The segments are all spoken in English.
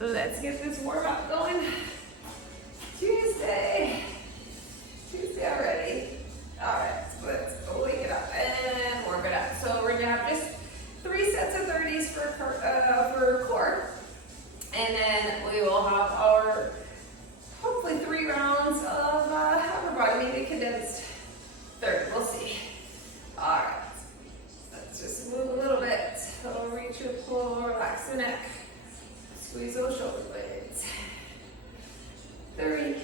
Let's get this warm up going. Tuesday already. All right, so let's wake it up and warm it up. So we're gonna have just 3 sets of 30s for core, and then we will have our hopefully 3 rounds of upper body, maybe condensed 30. We'll see. All right, let's just move a little bit. So reach your floor, relax the neck, squeeze those shoulder blades. 3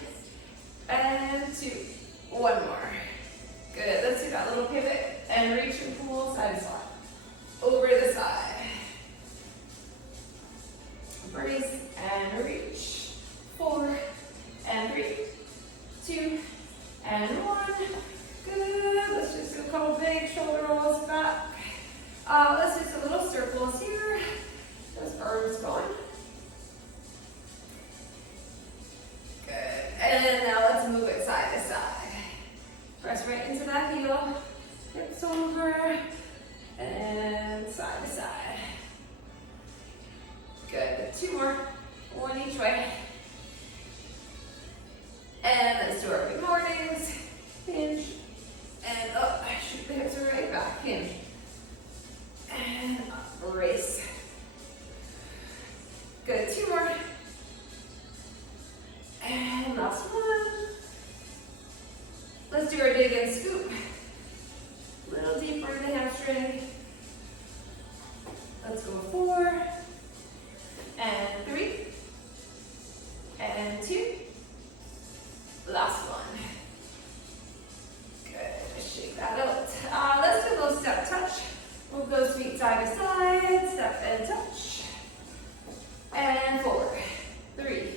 and 2. 1 more. Good. Let's do that little pivot and reach and pull side to side. Over to the side. Brace and reach. 4 and 3, 2 and 1. Good. Let's just do a couple big shoulder rolls back. Let's do some little circles here. Those arms going. Good. And now let's move it side to side. Press right into that heel. Hips over. And side to side. Good. 2 more. 1 each way. And let's do our good mornings. Hinge. And up. Shoot the hips right back. Hinge. And up. Brace. Good. 2 more. And last one. Let's do our dig and scoop. A little deeper in the hamstring. Let's go 4 and 3 and 2. Last one. Good. Shake that out. Let's do a little step touch. Move those feet side to side. Step and touch. And 4, 3,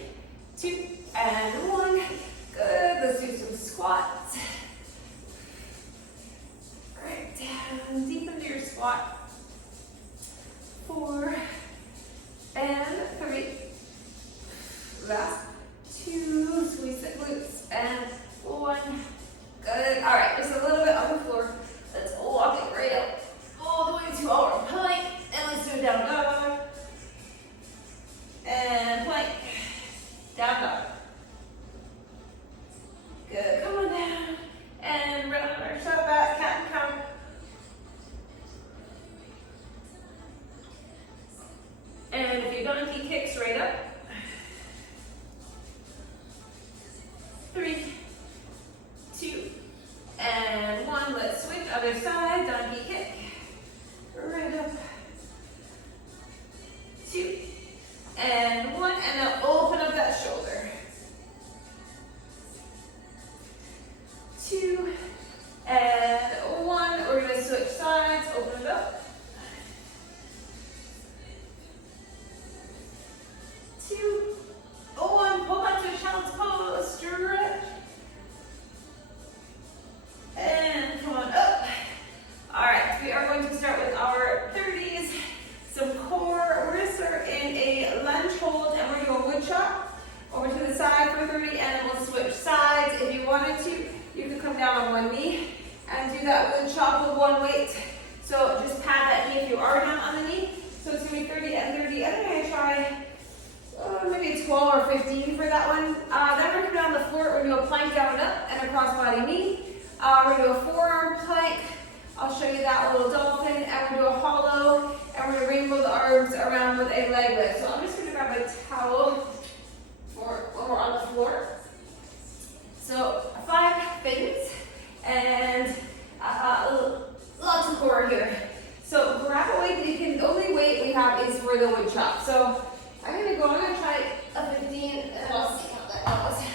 2, and 1. Good. Let's do some squats. Right down, deep into your squat. 4 and 3. Last 2. Squeeze the glutes. And 1. Good. All right, just a little bit on the floor. Let's walk it right up all the way to our plank. And let's do a down dog. And plank. Down dog. Good. Come on down. And round our shot back, cat and cow. And if your donkey kicks right up. 3, 2, and 1. Let's switch other side. Donkey kick. Right up. 2, and 1. And now open up that shoulder. 2 and 1. We're going to switch sides. Open it up. 2, 1. Pull back to a child's pose. Stretch. And come on up. All right, we are going to start with our 30s. Some core. We're going to start in a lunge hold, and we're going to go wood chop over to the side for 30, and then we'll switch sides. If you wanted to, you could come down on one knee and do that wood chop with one weight. So just pad that knee if you are down on the knee. So it's going to be 30 and 30. I think I'm going to try maybe 12 or 15 for that one. Then we're going to go on the floor. We're going to do a plank down and up and a cross-body knee. We're going to do a forearm plank. I'll show you that little dolphin. And we're going to do a hollow. And we're going to rainbow the arms around with a leg lift. So I'm just going to grab a towel for when we're on the floor. So 5 things. And lots of core here. So grab a weight. The only weight we have is for the wood chop. So I'm going to try a 15 and I'll see how that goes.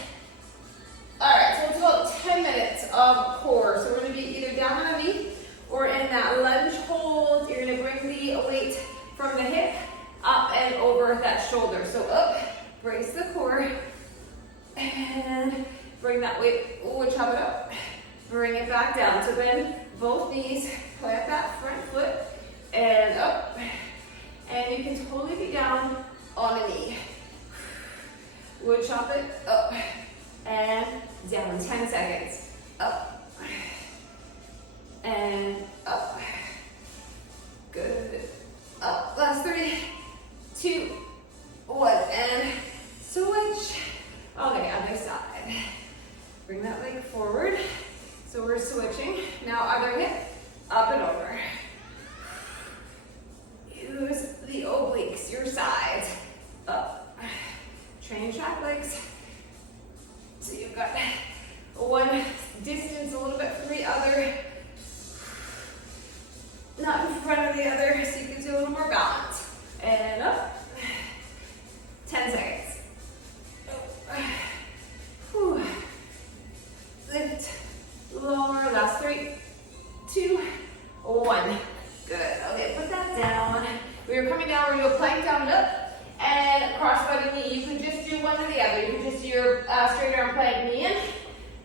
Alright, so it's about 10 minutes of core. So we're going to be either down on a knee or in that lunge hold. You're going to bring the weight from the hip up and over that shoulder. So up, brace the core, and bring that weight, wood chop it up. Bring it back down. So bend both knees, plant that front foot, and up. And you can totally be down on a knee. Wood chop it, up, and down. 10 seconds. Up, and up. Good. Up. Last 3, 2, 1, and or the other. You can just do your straight arm plank knee in.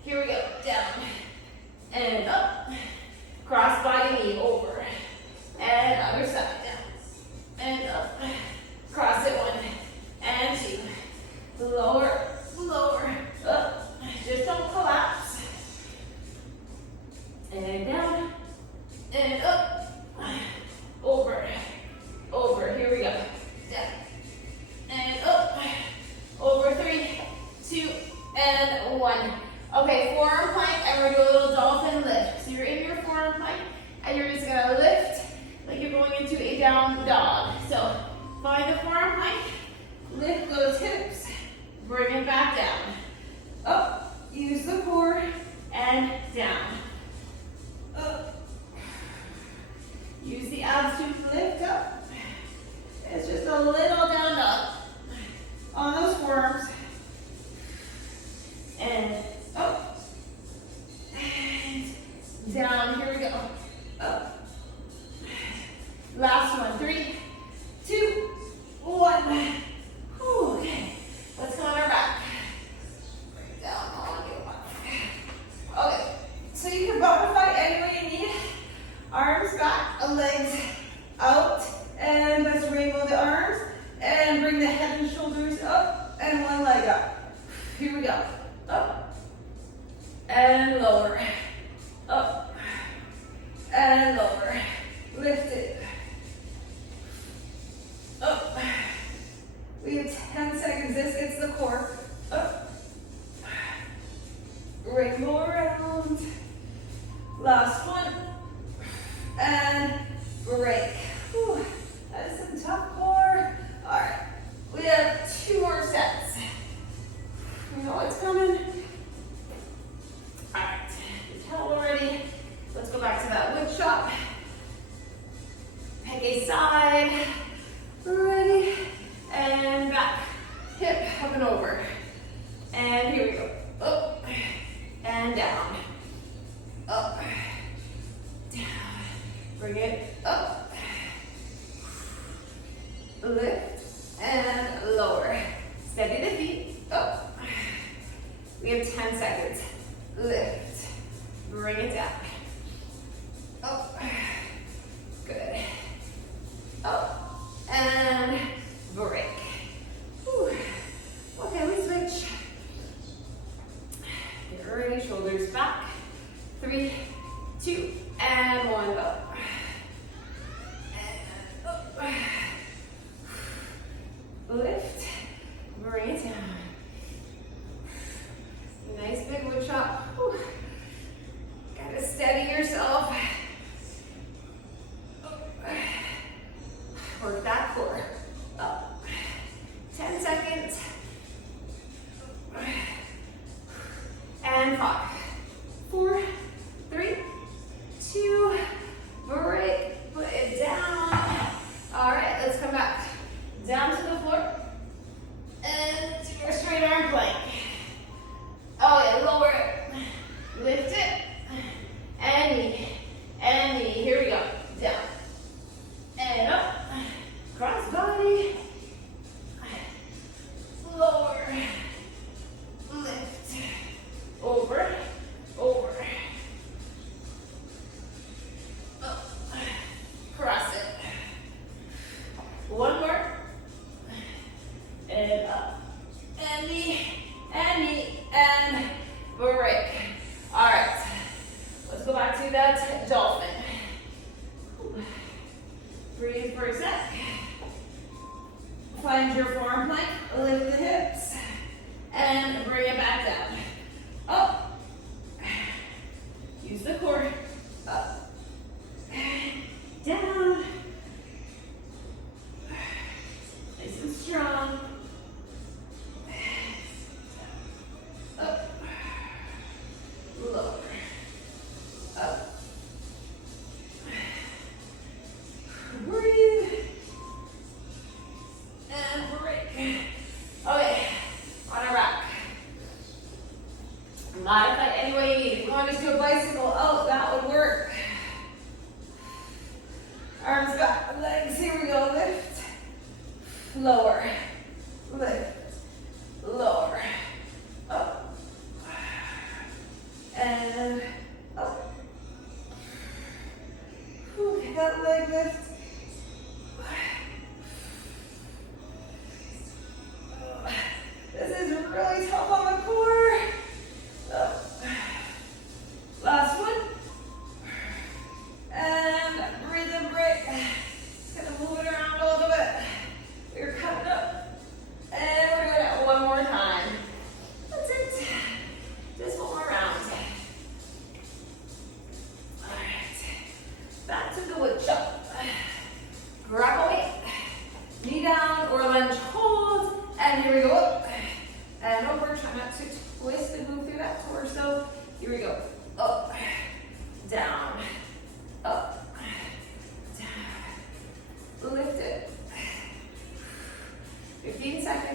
Here we go. Down and up. Cross body knee over. And other side. Down and up. Cross it 1 and 2. Lower, lower, up. Just don't collapse. And down and up. Over, over. Here we go. Down and up. Over 3, 2, and 1. Okay, forearm plank, and we're going to do a little dolphin lift. So you're in your forearm plank, and you're just going to lift like you're going into a down dog. So find the forearm plank, lift those hips, bring it back down. Up, use the core, and down. Up. Use the abs to lift up. It's just a little down dog on those forearms. And up. And down. Here we go. Up. Last one. 3, 2, 1. Okay. Let's go on our back. Bring it down on you. Okay. So you can butterfly any way you need. Arms back, legs out, and let's rainbow the arms, and bring the head and shoulders up, and one leg up. Here we go. Up, and lower, up, and lower. Lift it, up. We have 10 seconds. This gets the core. Up, rainbow around. Last one. And break. Whew, that is some tough core. All right, we have 2 more sets. You know what's coming. All right, the towel already. Let's go back to that wood chop. Pick a side. Ready, and back. Hip up and over. And here we go. Up and down. Up. Bring it up, lift, and lower. Steady the feet, up. We have 10 seconds. Lift, bring it down. Up, good. Up, and break. Whew. Okay, we switch. Get ready, shoulders back. 3, 2, and 1, up. Lift, bring it down. Nice big wood chop. Whew. Gotta steady yourself. Work that core. Up. 10 seconds. And 5, 4, 3, 2, break. Put it down. All right, let's come back. Down to the floor. And do your straight arm plank. Oh yeah, lower it. Lift it. And knee. And knee. Here we go. Down. And up. Cross body. Lower. Lift. Over. Over. Up. Cross it. One more. And up. And knee. And knee. And break. All right. Let's go back to that dolphin. Breathe for a sec. Find your forearm plank. Lift the hips. And bring it back down. Up. Use the core. Up. Down. Nice and strong. Up. Lower. Up. Breathe. And break.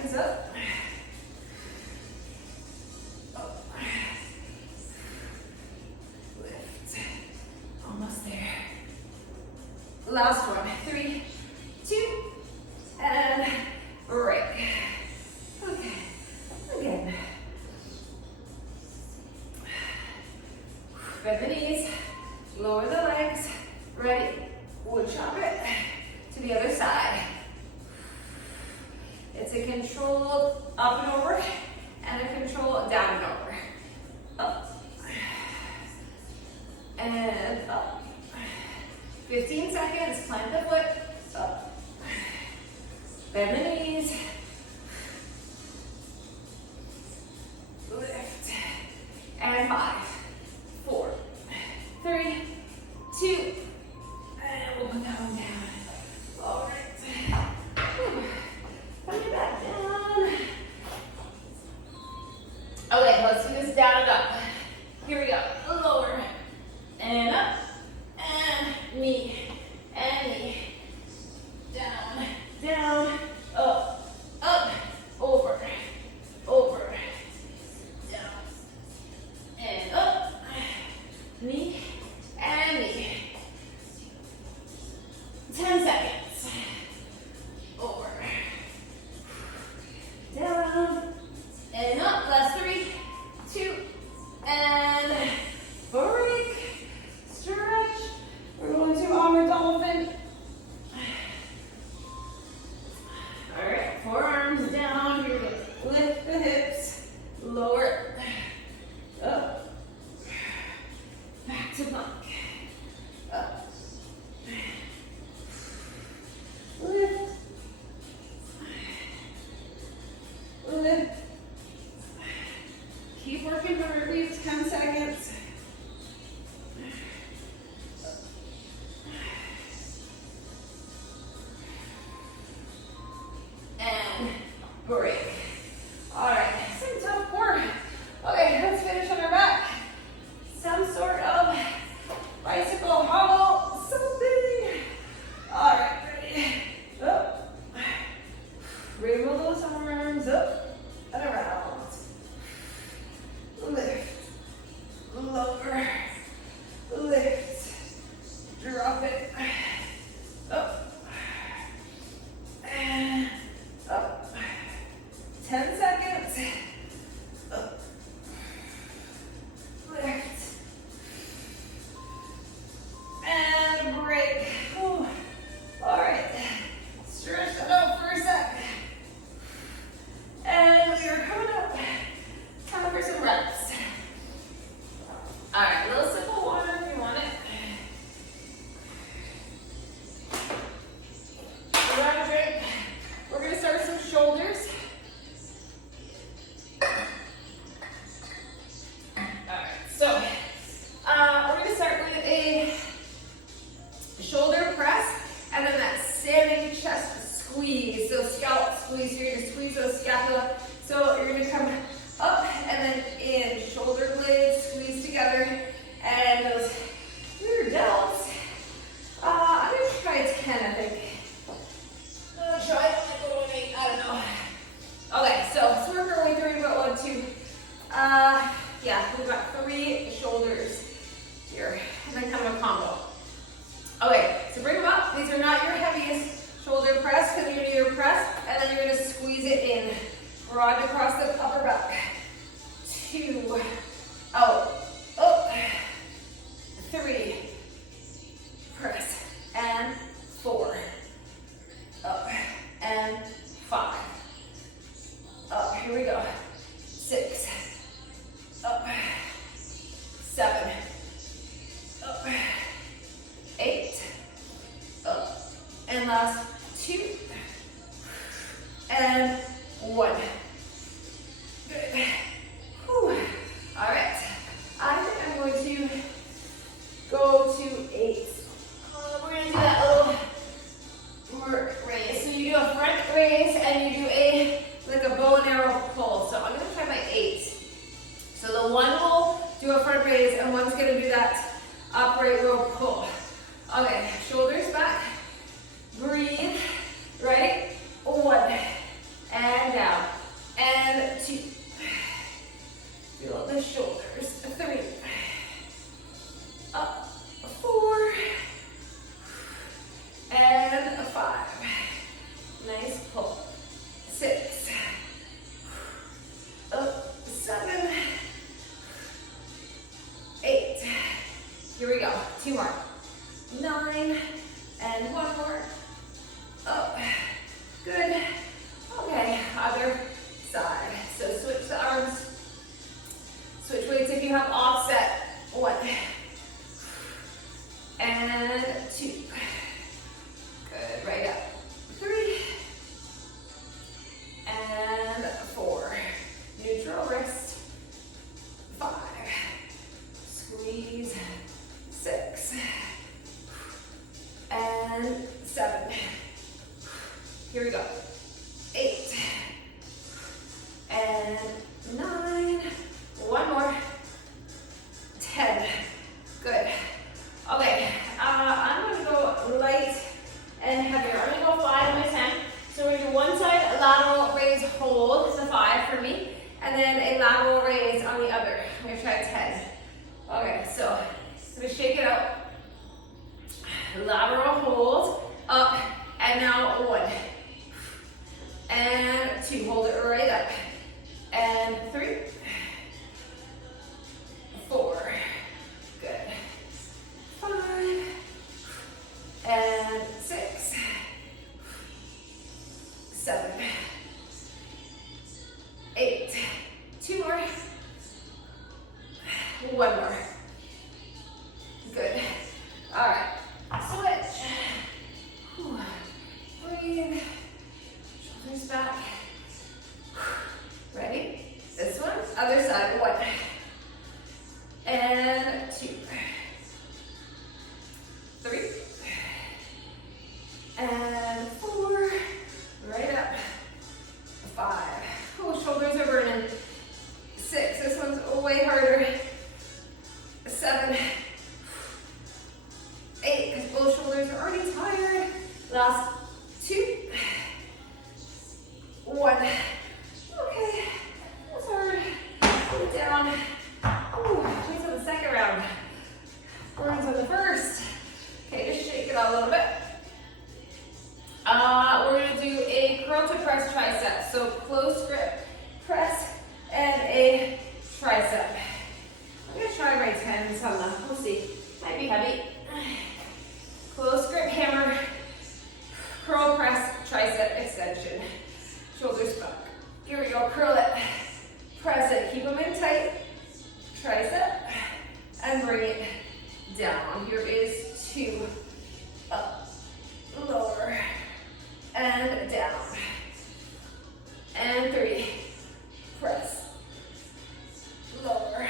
seconds, up. Up. Lift. Almost there. Last one. 3, 2, and break. Okay. Again. Bend the knees, lower the legs. Ready? Wood chop it to the other side. It's a controlled up and over and a controlled down and over. Up and up. 15 seconds, plant the foot, up. Bend the knees. Lift. And 5, 4, 3, 2, and we'll come down. All right. Bring it back down. Okay, let's do this down and up. Here we go. Lower and up and knee and knee. Down, down, up, up, over, over, down, and up, knee and knee. 10 seconds. Over, down, and up. Last 3, 2, and break. Stretch. We're going to our dolphin. All right, forearms down. Here we go. Lift the hips. Lower. Up. Back to plank. Up. Lift. Lift. Keep working for at least 10 seconds. And break. All right, some tough core. Okay, let's finish on our back. Some sort of bicycle hollow, something. All right, ready? Up. Wiggle those arms up and around. Lift. Lower. Lift. Drop it. Up. And up. 10 seconds. Up. Lift. And break. Ooh. All right. Stretch that out for a sec. And we are coming up. Time for some reps. All right, a little simple water if you want it. Grab a drink. We're going to start with some shoulders. All right, so we're going to start with a shoulder press and then that standing chest squeeze. So scalp squeeze. You're going to squeeze those scapula. So you're going to come up and then in. Shoulder blades squeeze together and those rear delts. I'm going to try 10, I think. I'm going to try it like a little 8. I don't know. Okay, so let's work our way through. We've got 1, 2. Yeah, we've got 3 shoulders here. And then kind of a combo. Okay, so bring them up. These are not your heaviest shoulder press because you're going to do your press and then you're going to squeeze it in. Broad across the upper back. 2, out, up, 3, press, and 4, up, and 5, up, here we go, 6, up, 7, up, 8, up, and last 2, and 1. Good. Whew. All right. I think I'm going to go to 8. We're going to do that little raise. So you do a front raise and you do like a bow and arrow pull. So I'm going to try my 8. So the one will do a front raise and one's going to do that upright row pull. Okay, shoulders back. Breathe. Ready? 1. And down. and then a lateral raise on the other. I'm gonna try 10. Okay, so let me shake it out. Lateral hold, up, and now 1. And 2, hold it right up. And 3, 4, good. 5, and 6, 7, 8, 2 more, 1 more. Good. All right, switch. Whew. Breathe. Shoulders back. Ready? This one, other side. 1, and 2, 3, and 4, right up. 5. Oh, shoulders are burning. 6, this one's way harder. 7, 8, because both shoulders are already tired. Last 2, 1. Okay, that's hard. Put it down. Ooh, these are the second round. Burns on the first. Okay, just shake it out a little bit. We're gonna do a curl to press tricep. So close grip, press, and a tricep. I'm gonna try my 10s on the, we'll see. Might be heavy. Close grip, hammer, curl, press, tricep extension. Shoulders back. Here we go, curl it, press it, keep them in tight. Tricep, and bring it down. Here is 2, up, lower, and down. And 3, press, lower.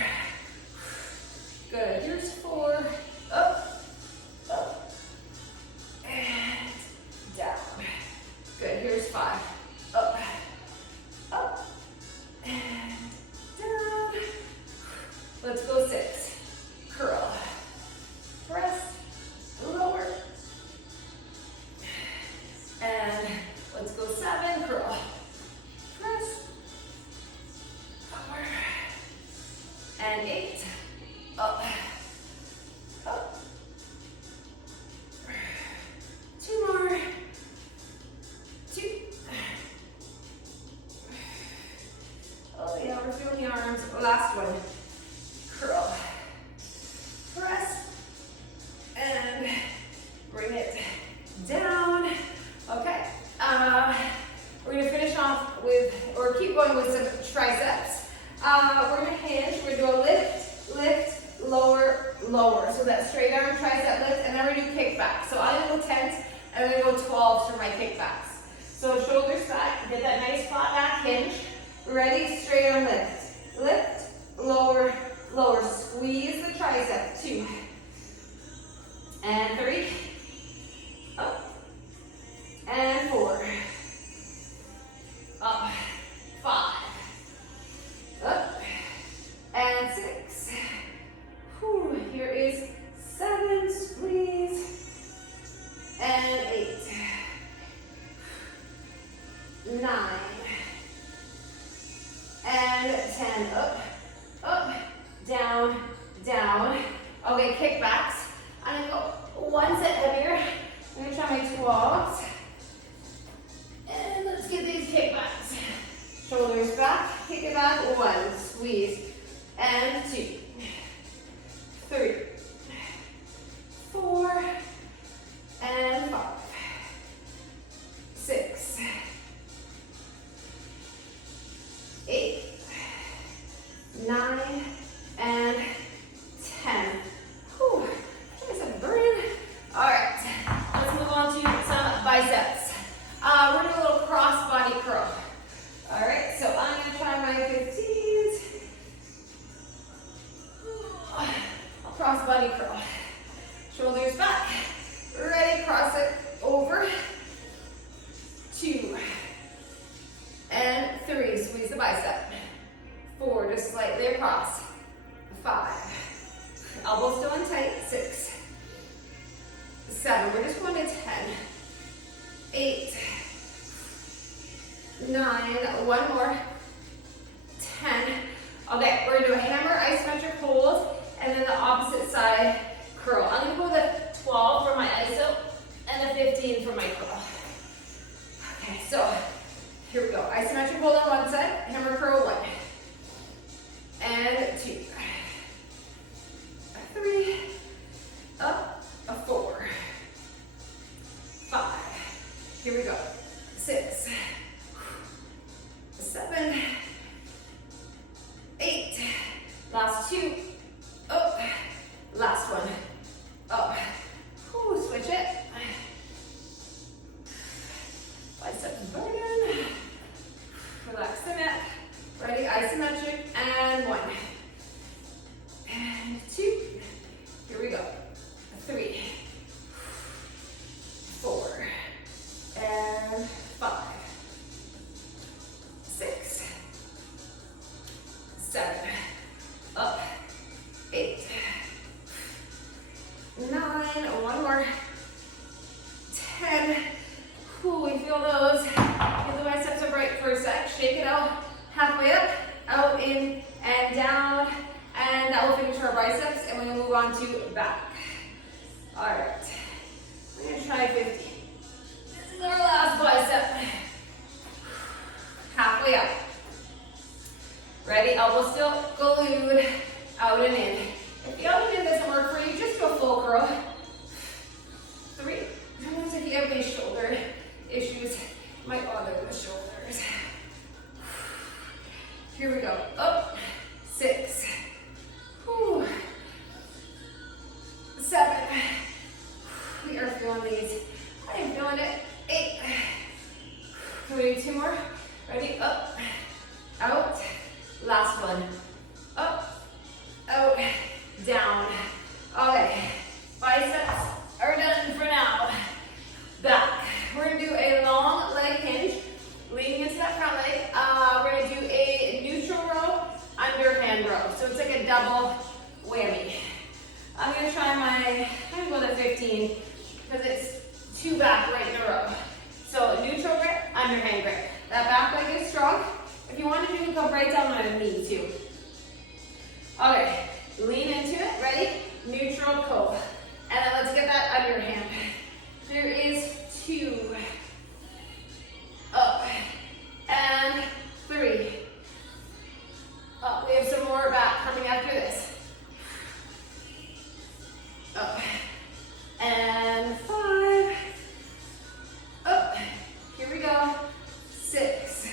Good, here's 4, up, and down. Good, here's 5, up, and down. Let's go 6, curl, press, lower, and let's go 7, curl, press, lower, and 8, up, 2 more, 2, oh yeah, we're feeling the arms, last one, curl, press, and bring it down. Okay, we're gonna finish off with, or keep going with some triceps. We're gonna hinge, we're gonna do a lift, lift, lower, lower. So that straight arm tricep lift, and then we're gonna do kickback. So I'm gonna go 10s, and I'm gonna go 12s for my kickbacks. So shoulders back, get that nice flat back hinge. Ready, straight arm lift, lift, lower, lower. Squeeze the tricep, 2, and 3, up, and 4, up, 5, up, and 6. Whew, here is 7, squeeze, and 8, 9, and 10, up, up, down, down. Okay, kickbacks. I'm gonna go 1 set heavier. I'm gonna try my 12s. And let's get these kickbacks. Shoulders back, kick it back, 1, squeeze, and 2, 3, 4, and 5, 6, 8, 9, and 10. Whew, nice and burning. All right, let's move on to some biceps. We're doing a little cross body curl. All right, so I'm gonna try my 15s. Cross body curl. Shoulders back. Ready, cross it over. 2, and 3, squeeze the bicep. 4, just slightly across. 5, elbows still in tight. 6, 7, we're just going to 10. 8, 9, one more. 10, Okay, we're gonna do a hammer isometric hold, and then the opposite side curl. I'm gonna go with the 12 for my iso, and the 15 for my curl. Okay, so here we go. Isometric hold on one side, hammer curl 1, and 2, 3, up, a 4, 5, here we go, 6, 7, 8, last 2, up, last one, up, ooh, switch it, biceps burning, relax the neck, ready, isometric, and 1, and 2, here we go, 3, 4, and 5, 6, 7, up, 8, 9, one more, 10, ooh, we feel those, give the biceps a break for a sec, shake it out, halfway up, out, in, and down, and that will finish our biceps, and we're going to move on to back. All right, we're going to try 15. This is our last bicep. Halfway up. Ready? Elbow still glued, out and in. If the other end doesn't work for you, just do a full curl. 3. Sometimes if you have any shoulder issues, you might bother the shoulders. Here we go. Up. 6. Whew. 7. We are feeling these. I am feeling it. 8. Can we do 2 more? Ready? Up, out, last one. Up, out, down. Okay, biceps are done for now. Back. We're gonna do a long leg hinge, leaning into that front leg. We're gonna do a neutral row, underhand row. So it's like a double whammy. I'm gonna try I'm gonna go to 15 because it's 2 back right in a row. So neutral grip, underhand grip. That back leg is strong. If you want to do it, go right down on a knee too. Okay, lean into it, ready? Neutral pull. And then let's get that underhand. There is 2. Up. And 3. Up. We have some more back coming after this. Up. And 5. Up. Here we go. 6.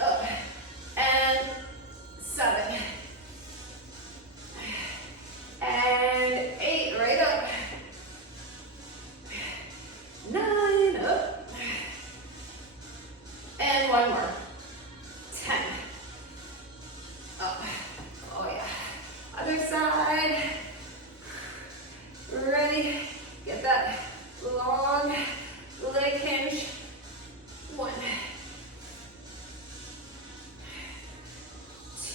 Up. And 7. And 8. Right up. 9. Up. And 1 more. 10. Up. Oh yeah. Other side. Ready? Get that long leg hinge. 1.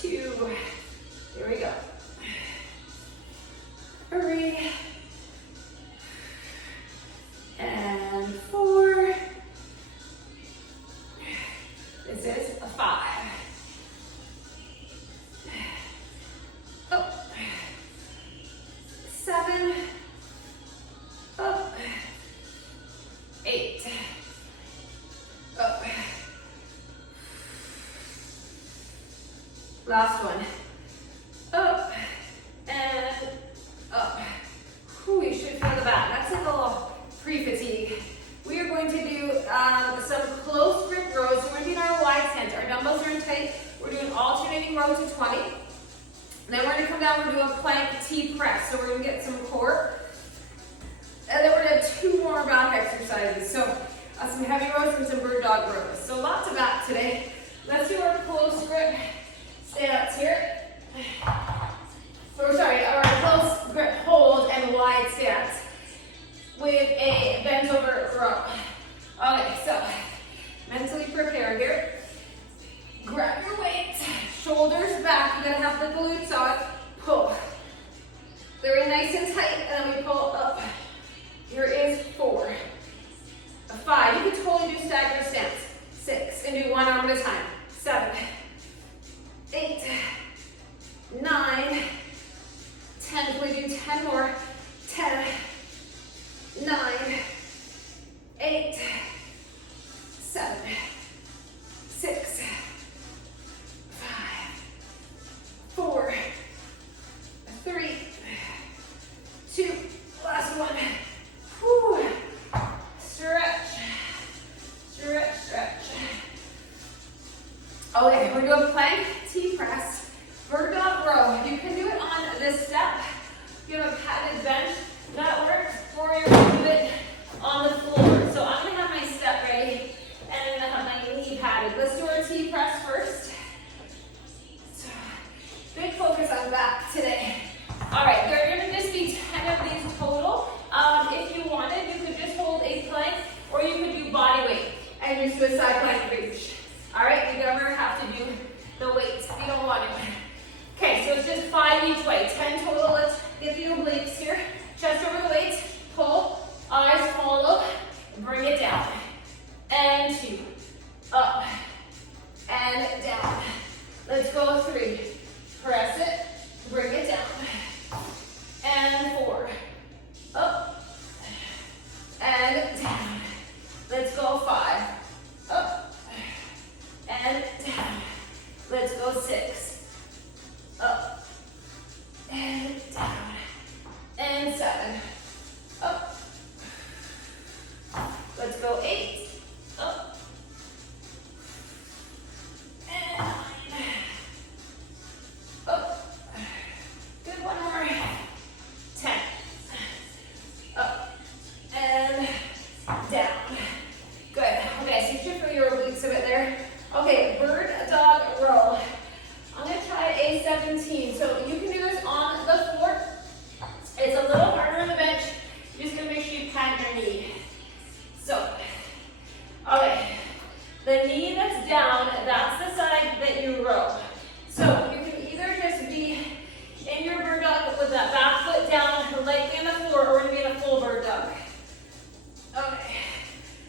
2. Here we go. 3. And 4. This is a 5. Up. 7. Up. 8. Up. Last one. Up and up. Whew, you should feel the back. That's like a little pre-fatigue. We are going to do some close grip rows. So we're doing our wide stance. Our dumbbells are in tight. We're doing alternating rows of 20. And then we're going to come down. We're doing a plank T press. So we're going to get some core. And then we're going to have 2 more back exercises. So some heavy rows and some bird dog rows. So lots of back today. Let's do our close grip stance here. Or sorry, our close grip hold and wide stance with a bent over row. Okay, so mentally prepare here. Grab your weight, shoulders back. You're gonna have the glutes on. Pull. They're in nice and tight, and then we pull up. Here is 4, 5. You can totally do staggered stance. 6, and do 1 arm at a time. 7, 8. Okay, we're doing plank, T-press, bird dog row. You can do it on this step. If you have a padded bench, that works, or you're going to do it on the floor. So I'm going to have my step ready, and I'm going to have my knee padded. Let's do our T-press first. So, big focus on back today. All right, there are going to just be 10 of these total. If you wanted, you could just hold a plank, or you could do body weight and just do a side plank reach. All right, you never have to do the weights if you don't want to. Okay, so it's just 5 each way, 10 total. Let's give you obliques here. Chest over the weights, pull, eyes follow, bring it down. And 2, up, and down. Let's go 3, press it, bring it down. And 4, up, and down. Let's go 5, up, and down. Let's go 6, up, and down, and 7, up. Let's go 8, up, and 9, up. Good, one more. 10, up, and down. Good. Okay, so you should feel your obliques a bit there. Okay, bird dog row. I'm going to try a 17. So you can do this on the floor. It's a little harder on the bench. You're just going to make sure you pad your knee. So, okay. The knee that's down, that's the side that you row. So you can either just be in your bird dog with that back foot down, lightly on the floor, or we're going to be in a full bird dog. Okay.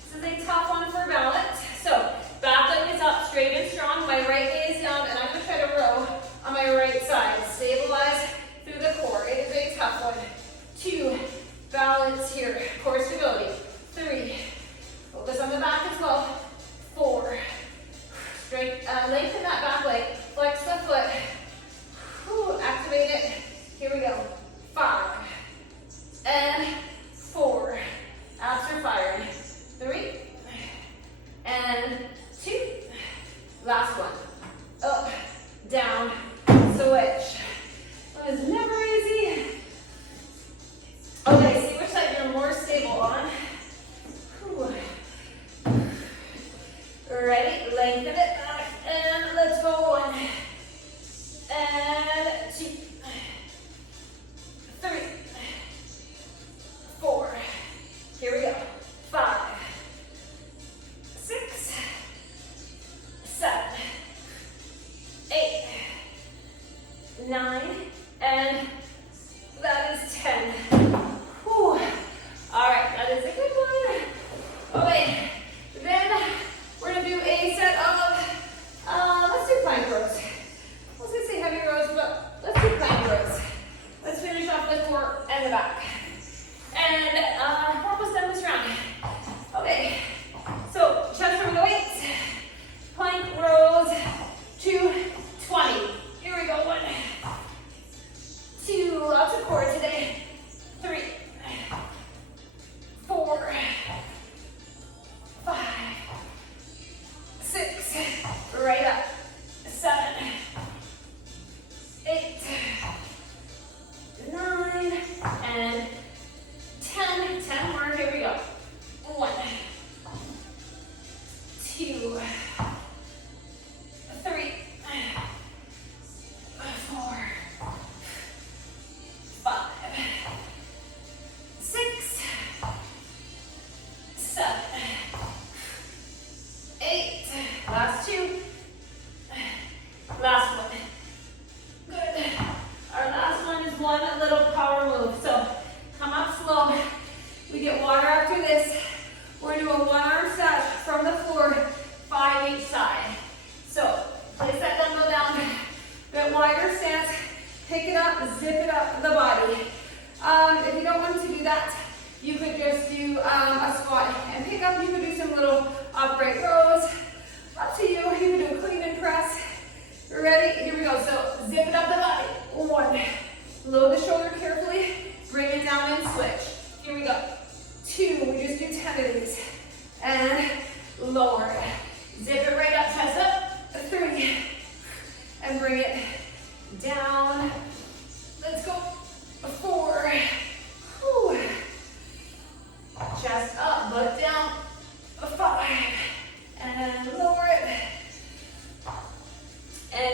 This is a tough one for balance. So back leg is up, straight and strong. My right knee is down, and I'm going to try to row on my right side. Stabilize through the core. It is a tough one. 2, balance here. Core stability. 3, focus on the back as well. 4, straight, lengthen that back leg. Flex the foot. Whew, activate it. Here we go. 5, and 4. Abs are firing. 3, and 2. Last one. Up, down, switch. That is never easy. Okay, see which side you're more stable on. Whew. Ready? Lengthen it back, and let's go 1, and 2, 3, 4. Here we go. 5, 6, 7, 8, 9, and that is 10. Whew. All right, that is a good one. Okay, then we're gonna do a set of, let's do plank rows. I was gonna say heavy rows, but let's do plank rows. Let's finish off the core and the back. And we're almost done this round. Okay, so chest over the weights, plank rows to 20. Here we go, 1,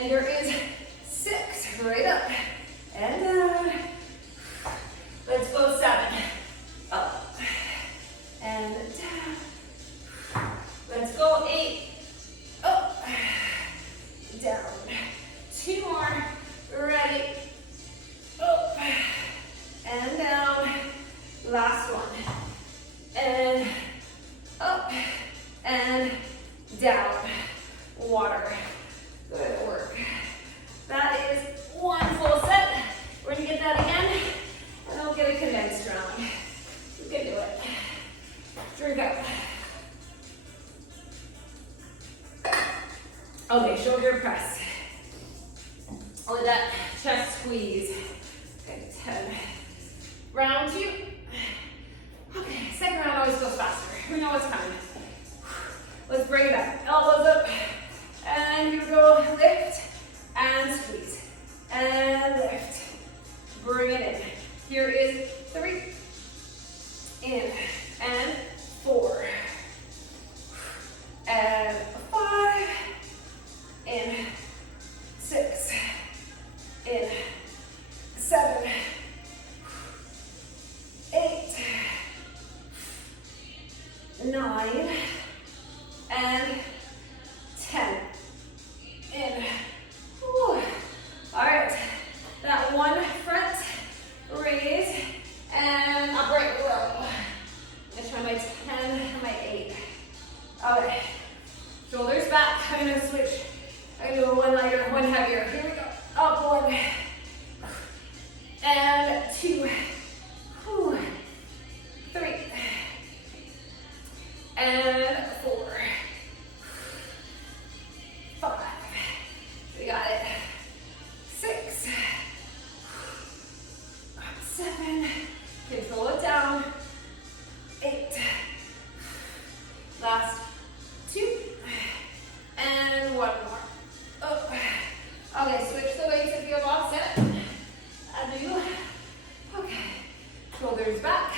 And here is 6, right up and down. Let's go 7, up and down. Let's go 8, up, down. 2 more, ready, up and down. Last one, and up and down. Water, good work. That is 1 full set. We're gonna get that again, and then we'll get a condensed round. You can do it. Drink up. Okay, shoulder press. With that chest squeeze. Okay, 10. Round 2. Okay, second round always goes faster. We know what's coming. Let's bring it up. Elbows up. And here we go. Lift and squeeze. And lift. Bring it in. Here is 3. In. And 4. And 5. In. 6. In. 7. 8. 9. And 10. In. Whew. All right. That one front raise and upright row. I'm gonna try my 10 and my 8. Okay. Shoulders back. I'm gonna switch. I'm gonna go one lighter, one heavier. Here we go. Up 1. And 2. Whew. 3. And 4. 5. We got it. 6. 7. Control it down. 8. Last 2. And 1 more. Up. Okay, switch the weights if you have offset. I do. Okay. Shoulders back.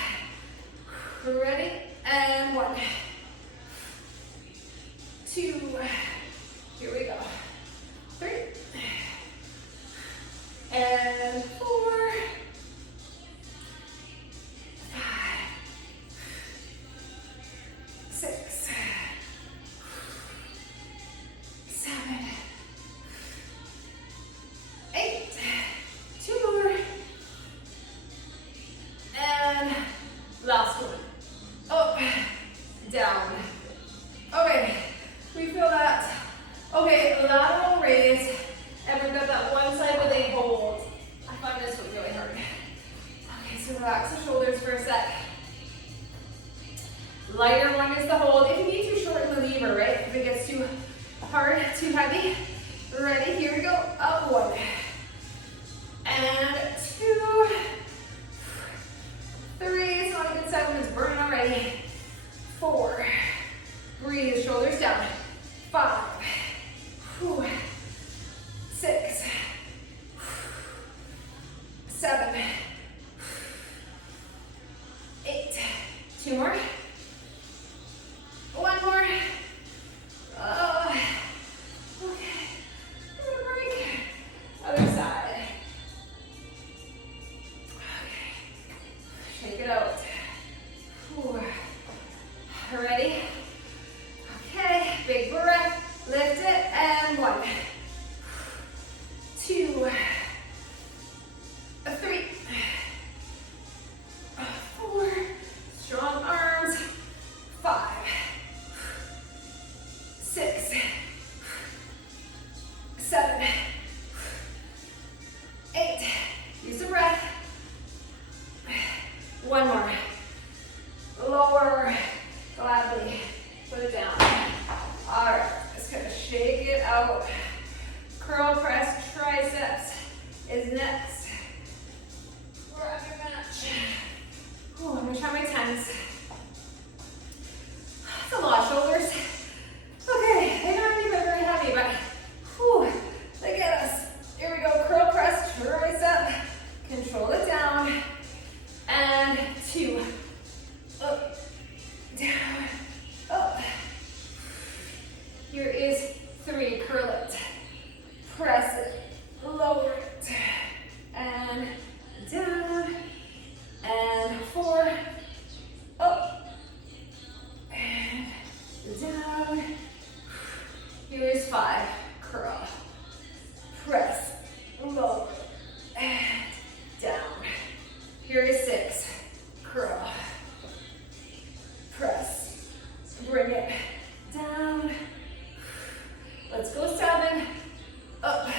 Ready? And 1. 2. Here we go. 3. And 4. 5. 6. 7. 8. 2 more. And last one. Up, down. Okay, we feel that. Okay, lateral raise. And we've got that one side with a hold. I find this one really hard. Okay, so relax the shoulders for a sec. Lighter one is the hold. If you need to shorten the lever, right? If it gets too hard, too heavy. Ready, here we go. Up 1. And 2. 3, it's not a good side when it's burning already. 4. Breathe, shoulders down. 5. 6. 7. 8. 2 more. 1 more. Okay. Break. Other side. Okay. Shake it out. Ready? Okay, big breath. Lift it and 1. 2. 3. 4. Strong arms. 5. 6. 7. 8. Use the breath. 1 more. Lower. Gladly. Put it down. All right. Just gonna shake it out. Curl press triceps is next. Grab your match. I'm gonna try my 10s. That's a lot of shoulders. Okay, they don't even very heavy, but they get us. Here we go. Curl press tricep. Control it down. And 2. Up. Down. Up. Here is 3. Curl it. press it, lower it, and down, and 4, up, and down. Here's 5, curl, press, lower, and down. Here is 6, curl, press, bring it down. Let's go 7, up,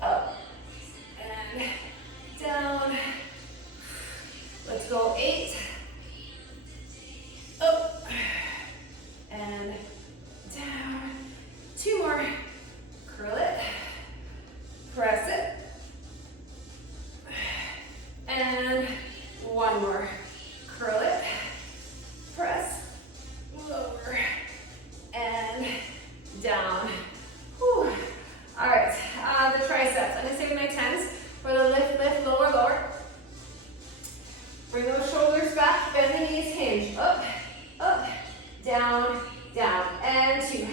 up, and down. Let's go 8, up, and down. 2 more, curl it, press it, and 1 more, curl it, press, lower, and down. Whew. All right, the triceps. I'm gonna save my 10s for the lift, lift, lower, lower. Bring those shoulders back, bend the knees, hinge, up, up, down, down, and 2,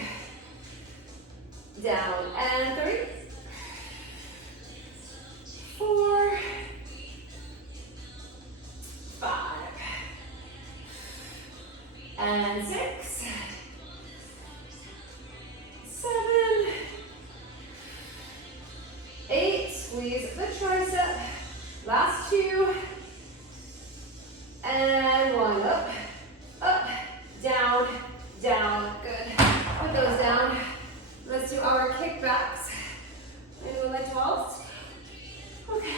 down, and 3, 4, 5, and 6, 7, 8, squeeze the tricep, last 2, and 1, up, up, down, down, good. Put those down. Let's do our kickbacks. Maybe like 12s. Okay.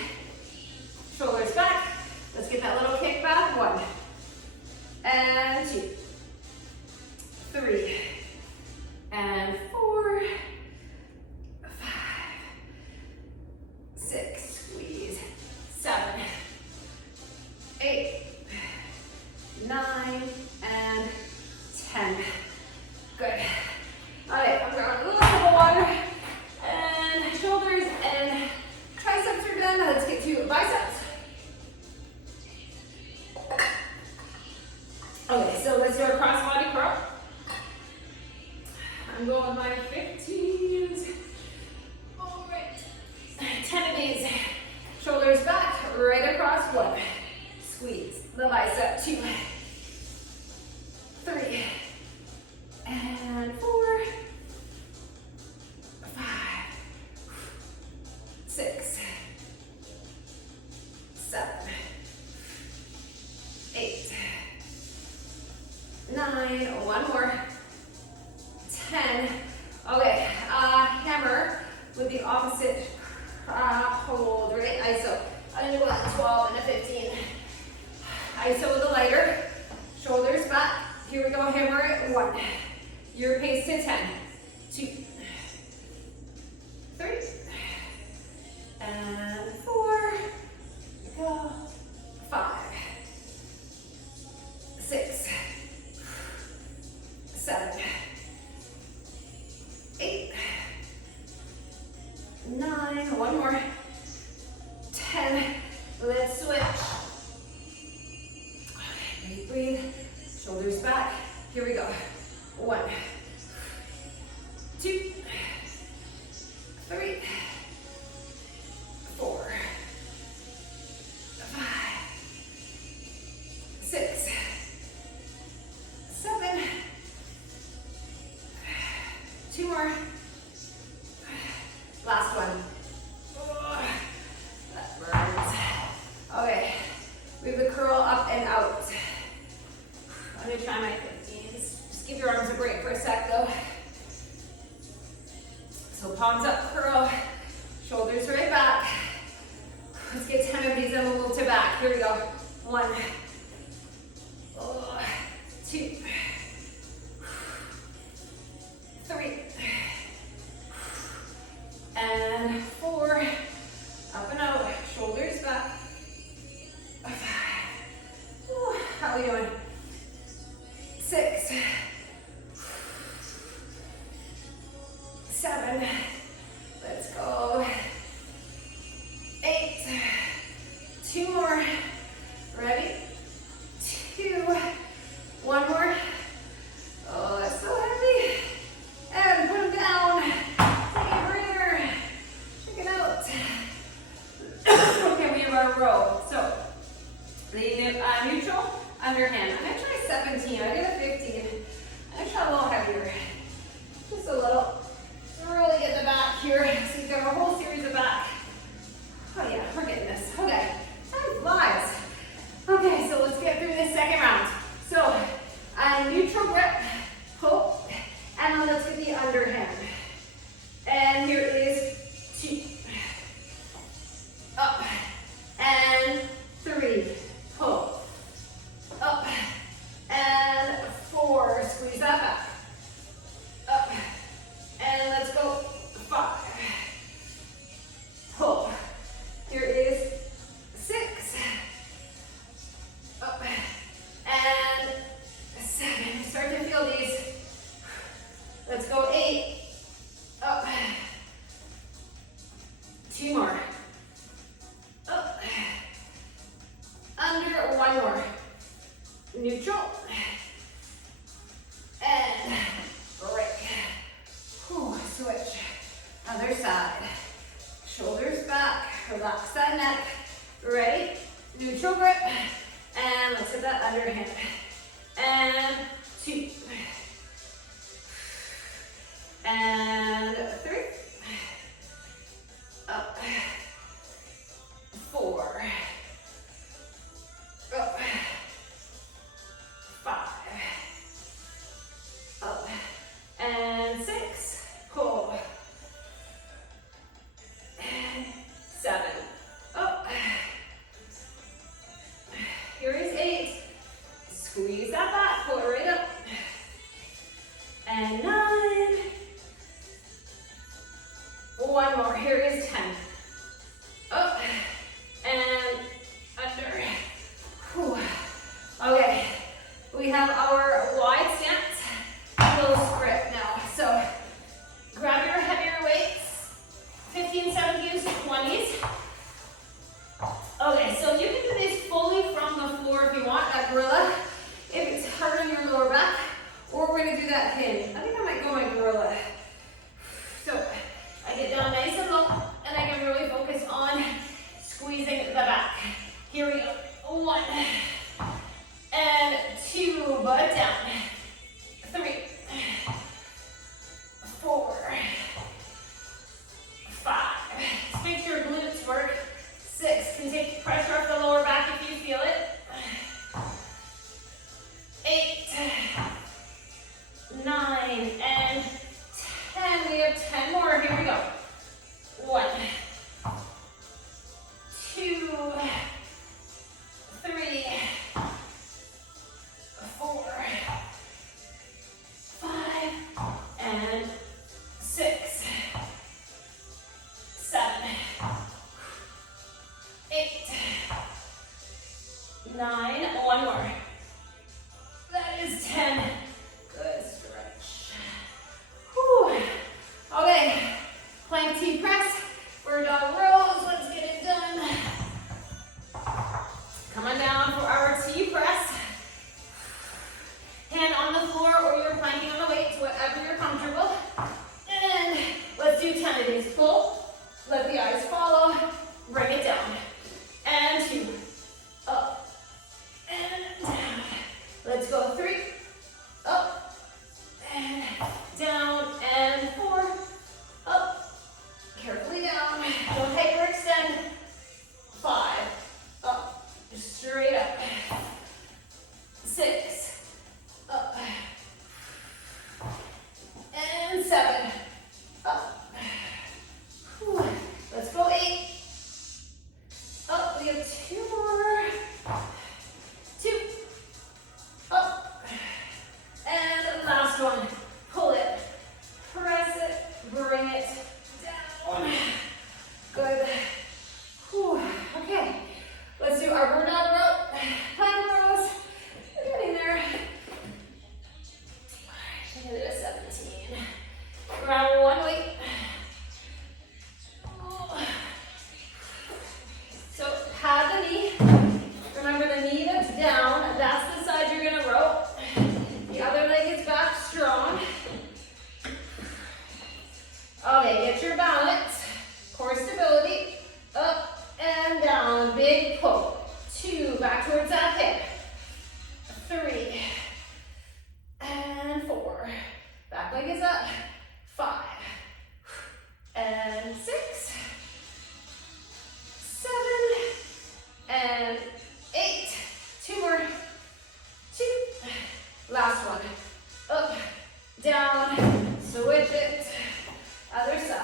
Shoulders back. Let's get that little kickback. 1, and 2, 3, and 4, 5, 6, squeeze, 7, 8, 9, and 10. Good. All right, I'm going a little bit of water, and shoulders and triceps are done. Now let's get to biceps. Okay, so let's do our cross body curl. I'm going with my 15s. All right, 10 of these. Shoulders back, right across. 1, squeeze the bicep. 2, 3, and 4, 5, 6, 7, 8, 9, 1 more, 10. Okay, hammer with the opposite hold, right? ISO. I'm gonna go at 12 and a 15. ISO with a lighter, shoulders back. Here we go, hammer it. 1. Your pace to 10. 2, 3, and 4. Go. 5, 6, 7, 8, 9. 1 more. 10. Let's switch. Okay, breathe. Shoulders back. Here we go. 1, 2, 3, 4, 5, 6, 7. 2 more. Last one. Oh, that burns. Okay, we have the curl up and out. I'm gonna try my 15s. Just give your arms a break for a sec though. So palms up, curl, shoulders right back. Let's get 10 of these and we'll move to back. Here we go. 1, 2, 3, and 4. Up and out, shoulders back. 5. Ooh, how are we doing? 6, 7. Let's go. 8. 2 more. Ready? 2. 1 more. Oh, that's so heavy. And put them down. Take a breather. And here is 2. Up. And 3. Pull. Up. And 4. Squeeze that back. Up. And let's go. 5. Pull. Here is 6. Up. And 7. Start to feel these. Let's go. 8. Up. 2 more. Up. Under. 1 more. Neutral. And break. Whew, switch. Other side. Shoulders back. Relax that neck. Ready? Neutral grip. And let's hit that underhand. And 2. And 3. Up. 4. Up. 5. Up. And 6. Pull. And 7. Up. Here is 8. Squeeze that back. Pull it right up. And 9. 1 more. Here is 10. Up. And under. Whew. Okay. We have our wide stance, little grip now. So grab your heavier weights, 15, 17s, 20s. Okay, so you can do this fully from the floor if you want, at gorilla, if it's hard on your lower back, or we're gonna do that pin. I think I might go my gorilla. So I get down nice and low, and I can really focus on squeezing the back. Here we go. 1. And 2, butt down. 3, 4, 5. Just make sure your glutes work. 6, can take pressure off the lower back if you feel it. 8, 9, and 10. We have 10 more. Here we go. 1, 2, 3, 4, 5, and 6, 7, 8, 9. 1 more. That is 10. Good stretch. Whew. Okay, plank T-press. We're dog rows. Let's get it done. Come on down for our T-press. Hand on the floor, or you're planking on the weights, whatever you're comfortable. And let's do 10 of these. Pull, let the eyes follow, bring it down. And 2, up, and down. Let's go. 3, up, and down, and 4, up, carefully down. Don't hyperextend. 5, up, straight up. 6, up, and 7, up. Whew. Let's go. 8, up. We have 2 more. 2, up, and last one. Pull it, press it, bring it down. Good. Whew. Okay, let's do our bird dog row, plank rows. We're getting there. All right, get it at 17. Grab 1 weight. So pad the knee. Remember the knee that's down, that's the side you're gonna row. The other leg is back strong. Okay, get your balance. Core stability. Up and down. Big pull. 2, back towards that hip. 3, and 4. Back leg is up. 5, and 6, 7, and 8. 2 more. 2. Last one. Up, down, switch it. Other side.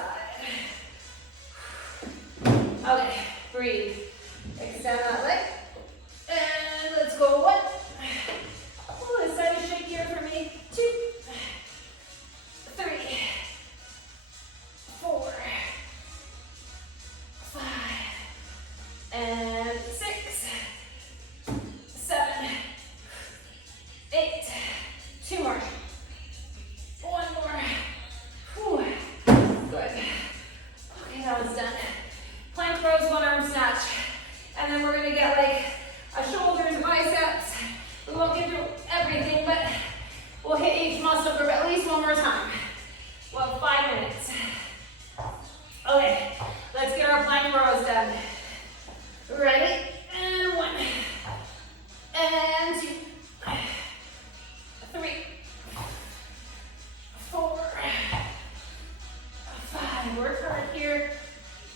Work hard here.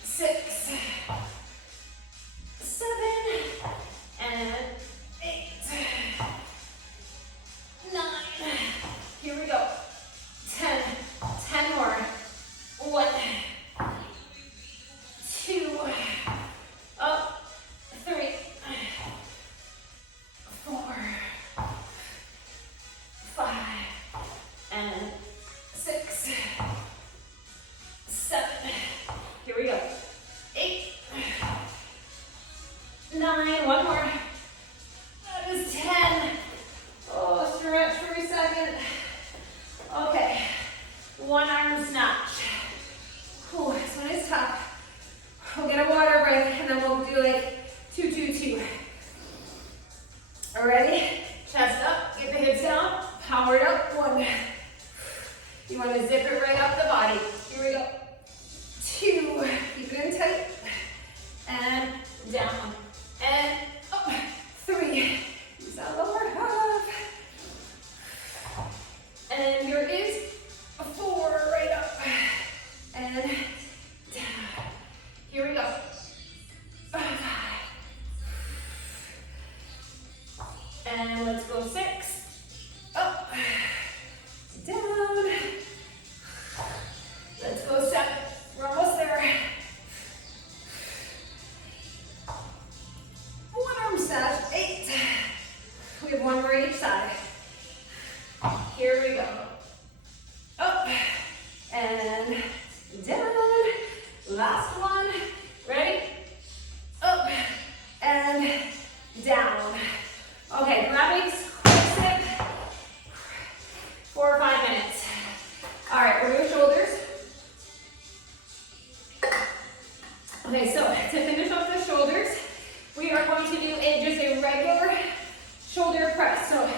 6, 7, and 8, 9. Here we go. 10. 10 more. 1, 2, up, 3, 4, 5, and 6, 7. Here we go. 8, 9. One more. That is 10. Oh, stretch for a second. Okay. One arm snatch. Ooh, this one is tough. We'll get a water break and then we'll do like 2, 2, 2. All ready? Chest up, get the hips down, powered up. 1. You want to zip it right up the body. Here we go. 2, keep it in tight. And down. And up. 3, use that lower half. And here is 4, right up. And down. Here we go. 5. And let's go 6. Up. Down. Let's go 7. We're almost there. One arm snatch. 8. We have one more each side. Here we go. Up and down. Last one. Ready? Up and down. Okay, grab a quick sip. 4 or 5 minutes. All right, we're doing shoulders. Okay, so to finish off the shoulders, we are going to do just a regular shoulder press. So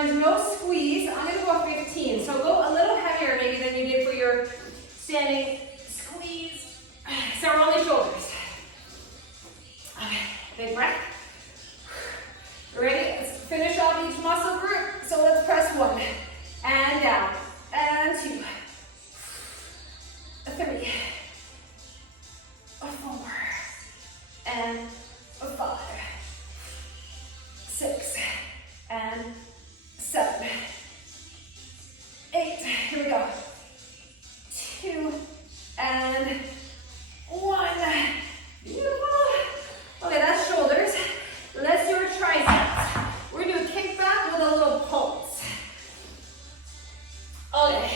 there's no squeeze. I'm going to go 15. So go a little heavier maybe than you did for your standing squeeze. So we're on the shoulders. Okay, big breath. Ready? Let's finish off each muscle group. So let's press 1 and down and 2, 3, 4, and 5, 6, and 7, 8. Here we go. 2 and 1. Beautiful. Okay, that's shoulders. Let's do our triceps. We're gonna do a kickback with a little pulse. Okay.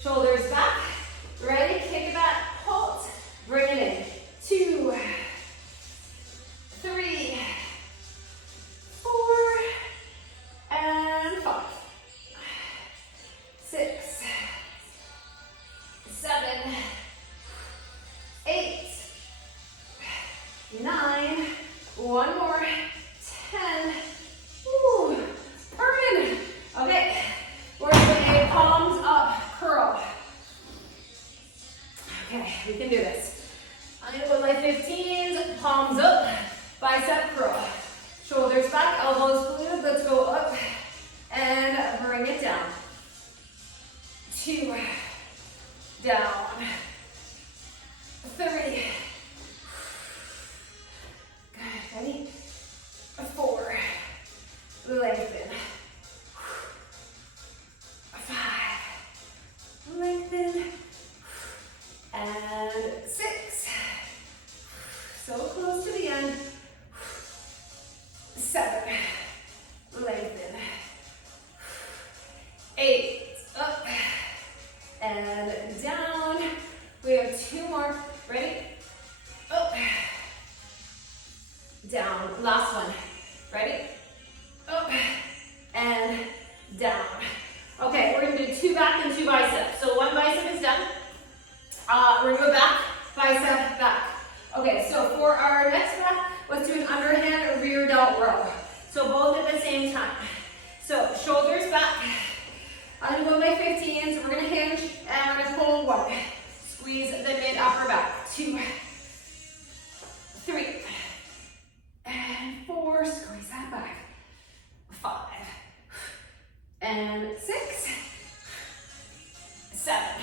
Shoulders back. Ready? Kick it back. Pulse. Bring it in. 2, 3, 4, and 5, 6, 7, 8, 9, one more, 10. Woo, burning. Okay, we're doing a palms up curl. Okay, we can do this. I'm gonna go my 15s, palms up, bicep curl. Shoulders back, elbows glued. Let's go up and bring it down. 2, down. 3. Good, ready? 4, lengthen. 5, lengthen. And 6. So close to the end. 7, lengthen. 8, up and down. We have 2 more. Ready? Up, down. Last one. Ready? Up and down. Okay, we're gonna do 2 back and 2 biceps. So 1 bicep is done. We're gonna go back, bicep, back. Okay, so for our next breath, let's do an underhand rear delt row. So both at the same time. So shoulders back. I'm gonna go my 15s. We're gonna hinge and we're gonna pull 1. Squeeze the mid upper back. 2, 3, and 4. Squeeze that back. 5, and 6, 7,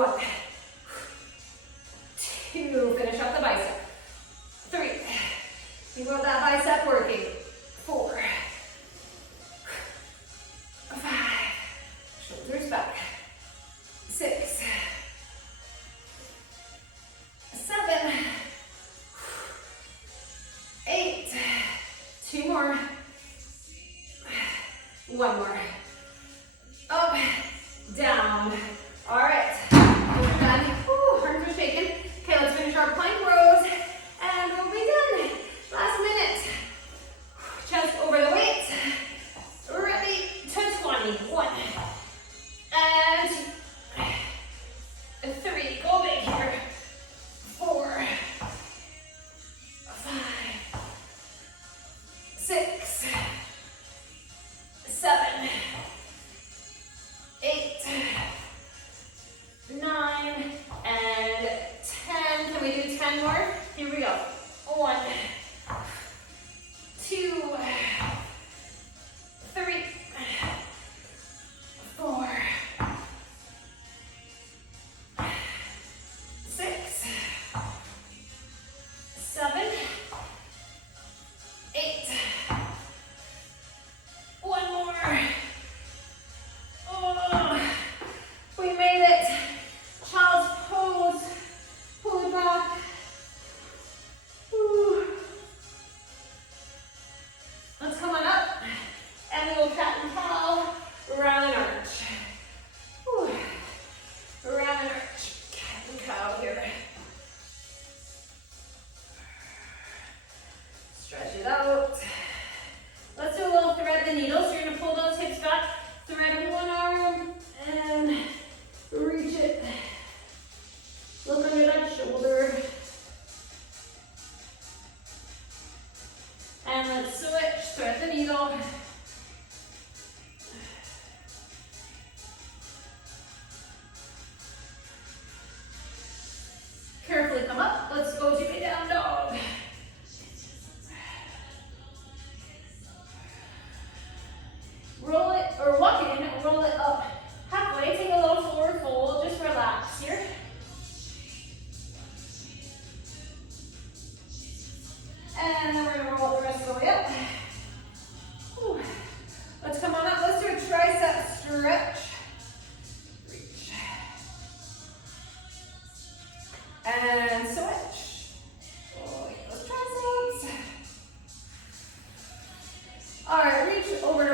1, 2, finish up the bicep. 3, think about that bicep working. 4, 5, shoulders back. 6, 7, 8, 2 more. 1 more. Up, down. All right, we're done. Whew, arms are shaking. Okay, let's finish our plank rows and we'll be done. Last minute. Chest over the weights. Ready to 20. 1 and 2. 3, go big here. 4, 5, 6, 7, 8, 9, and 10. Can we do 10 more? Here we go. 1, 2, 3, 4, 6, 7, 8. 1 more. Oh, we made it. Child's pose. Pull it back. Ooh. Let's come on up. And we will cat and cow. Round and arch. Ooh. Round and arch. Cat and cow here. Stretch it out. Let's do a little thread the needle. So you're going to pull those hips back, thread one arm, and reach it. Look under that shoulder. And let's switch, thread the needle. Carefully come up. Let's go to a down dog. Roll it, or walk in, roll it up halfway, take a little forward fold, just relax here. And then we're gonna roll the rest of the way up. Whew. Let's come on up, let's do a tricep stretch. Reach. And switch. Oh, those triceps. All right, reach over